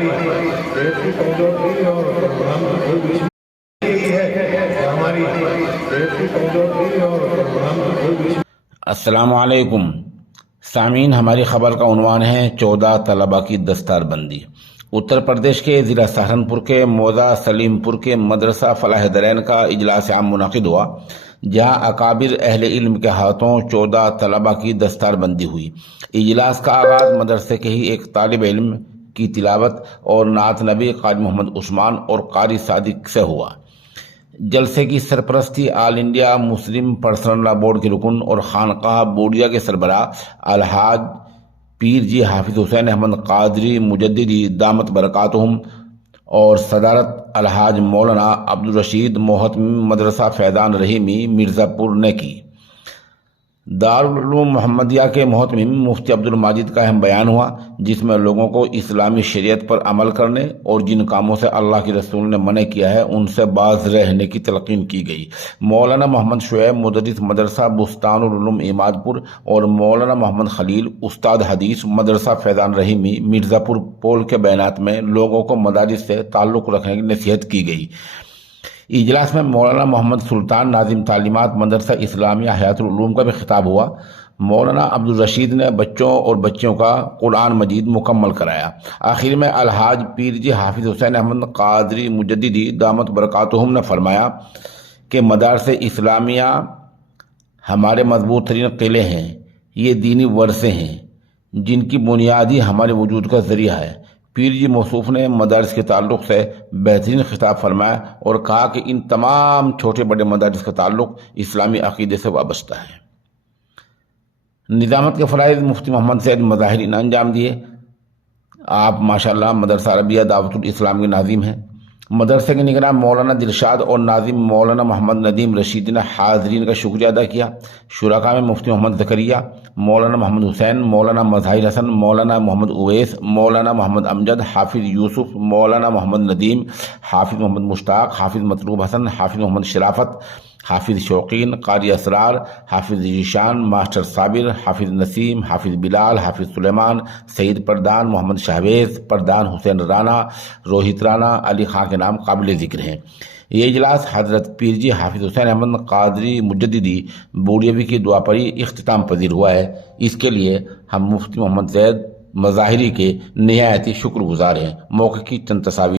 ہماری دیش کی کمزوری اور ہم یہی ہے کہ ہماری دیش کی کمزوری اور ہم السلام علیکم سامعین، ہماری خبر کا عنوان ہے 14 طلبہ کی دستار بندی۔ اتر پردیش کے ضلع سہارنپور کے موضع سلیم پور کے مدرسہ فلاح درین کا اجلاس عام منعقد ہوا، جہاں اکابر اہل علم کے ہاتھوں 14 طلبہ کی دستار بندی ہوئی۔ اجلاس کا آغاز مدرسے کے ہی ایک طالب علم کی تلاوت اور نعت نبی قاری محمد عثمان اور قاری صادق سے ہوا۔ جلسے کی سرپرستی آل انڈیا مسلم پرسنل لا بورڈ کے رکن اور خانقاہ بورڈیا کے سربراہ الحاج پیر جی حافظ حسین احمد قادری مجددی دامت برکاتہم اور صدارت الحاج مولانا عبدالرشید محتمم مدرسہ فیضان رحیمی مرزا پور نے کی۔ دارالعلوم محمدیہ کے محتمم مفتی عبدالماجد کا اہم بیان ہوا، جس میں لوگوں کو اسلامی شریعت پر عمل کرنے اور جن کاموں سے اللہ کے رسول نے منع کیا ہے ان سے باز رہنے کی تلقین کی گئی۔ مولانا محمد شعیب مدرس مدرسہ بستان العلوم اماد پور اور مولانا محمد خلیل استاد حدیث مدرسہ فیضان رحیمی مرزا پور پول کے بیانات میں لوگوں کو مدارس سے تعلق رکھنے کی نصیحت کی گئی۔ اجلاس میں مولانا محمد سلطان ناظم تعلیمات مدرسہ اسلامیہ حیات العلوم کا بھی خطاب ہوا۔ مولانا عبدالرشید نے بچوں اور بچیوں کا قرآن مجید مکمل کرایا۔ آخر میں الحاج پیر جی حافظ حسین احمد قادری مجددی دامت برکاتہم نے فرمایا کہ مدارس اسلامیہ ہمارے مضبوط ترین قلعے ہیں، یہ دینی ورثے ہیں جن کی بنیادی ہمارے وجود کا ذریعہ ہے۔ پیر جی موصوف نے مدارس کے تعلق سے بہترین خطاب فرمایا اور کہا کہ ان تمام چھوٹے بڑے مدارس کا تعلق اسلامی عقیدے سے وابستہ ہے۔ نظامت کے فرائض مفتی محمد سید مظاہری نے انجام دیے۔ آپ ماشاءاللہ مدرسہ عربیہ دعوت الاسلام کے ناظم ہیں۔ مدرسے کے نگراں مولانا دلشاد اور ناظم مولانا محمد ندیم رشید نے حاضرین کا شکریہ ادا کیا۔ شرکاء میں مفتی محمد زکریہ، مولانا محمد حسین، مولانا مظاہر حسن، مولانا محمد اویس، مولانا محمد امجد، حافظ یوسف، مولانا محمد ندیم، حافظ محمد مشتاق، حافظ مطلوب حسن، حافظ محمد شرافت، حافظ شوقین، قاری اسرار، حافظ ذیشان، ماسٹر صابر، حافظ نسیم، حافظ بلال، حافظ سلیمان، سعید پردان، محمد شہبیز پردان، حسین رانا، روہت رانا، علی خان کے نام قابل ذکر ہیں۔ یہ اجلاس حضرت پیر جی حافظ حسین احمد قادری مجددی بوریوی کی دعا پر ہی اختتام پذیر ہوا ہے۔ اس کے لیے ہم مفتی محمد زید مظاہری کے نہایت ہی شکر گزار ہیں۔ موقع کی چند تصاویر